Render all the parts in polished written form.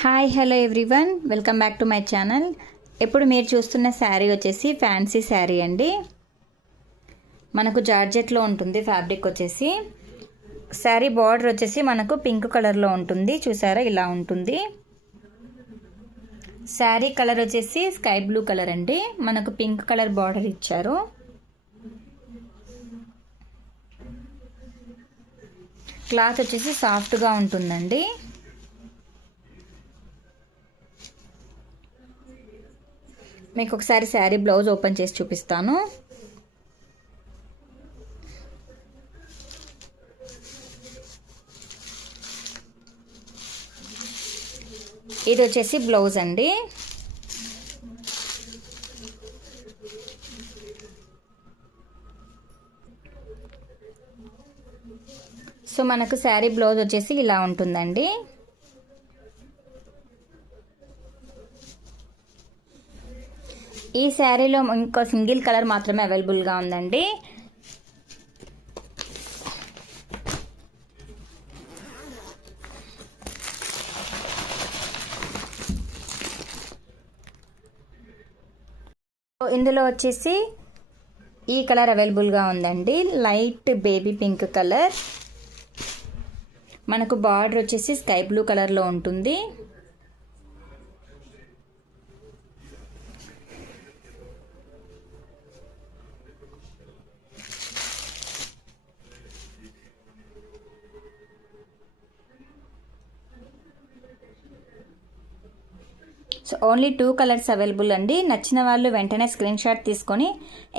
Hi hello everyone, welcome back to my channel. ఇప్పుడు మీరు చూస్తున్న శారీ వచ్చేసి ఫ్యాన్సీ శారీ అండి. మనకు జార్జెట్లో ఉంటుంది. ఫ్యాబ్రిక్ వచ్చేసి శారీ బార్డర్ వచ్చేసి మనకు పింక్ కలర్లో ఉంటుంది. చూసారా, ఇలా ఉంటుంది. శారీ కలర్ వచ్చేసి స్కై బ్లూ కలర్ అండి. మనకు పింక్ కలర్ బార్డర్ ఇచ్చారు. క్లాత్ వచ్చేసి సాఫ్ట్గా ఉంటుందండి. మీకు ఒకసారి శారీ బ్లౌజ్ ఓపెన్ చేసి చూపిస్తాను. ఇది వచ్చేసి బ్లౌజ్ అండి. సో మనకు శారీ బ్లౌజ్ వచ్చేసి ఇలా ఉంటుందండి. ఈ శారీలో ఇంకో సింగిల్ కలర్ మాత్రమే అవైలబుల్గా ఉందండి. ఇందులో వచ్చేసి ఈ కలర్ అవైలబుల్గా ఉందండి. Light baby pink colour. మనకు బార్డర్ వచ్చేసి స్కై బ్లూ కలర్లో ఉంటుంది. సో ఓన్లీ 2 కలర్స్ అవైలబుల్ అండి. నచ్చిన వాళ్ళు వెంటనే స్క్రీన్ షాట్ తీసుకొని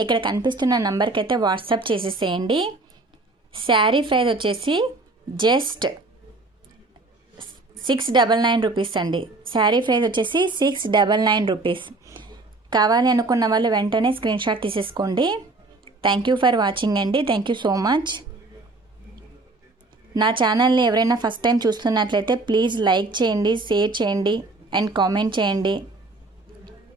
ఇక్కడ కనిపిస్తున్న నంబర్కి అయితే వాట్సాప్ చేసేసేయండి. శారీ ప్రైస్ వచ్చేసి జస్ట్ 699 రూపీస్ అండి. శారీ ప్రైస్ వచ్చేసి 699 రూపీస్. కావాలి అనుకున్న వాళ్ళు వెంటనే స్క్రీన్ షాట్ తీసేసుకోండి. థ్యాంక్ యూ ఫర్ వాచింగ్ అండి. Thank you so much. నా ఛానల్ని ఎవరైనా ఫస్ట్ టైం చూస్తున్నట్లయితే ప్లీజ్ లైక్ చేయండి, షేర్ చేయండి అండ్ కామెంట్ చేయండి.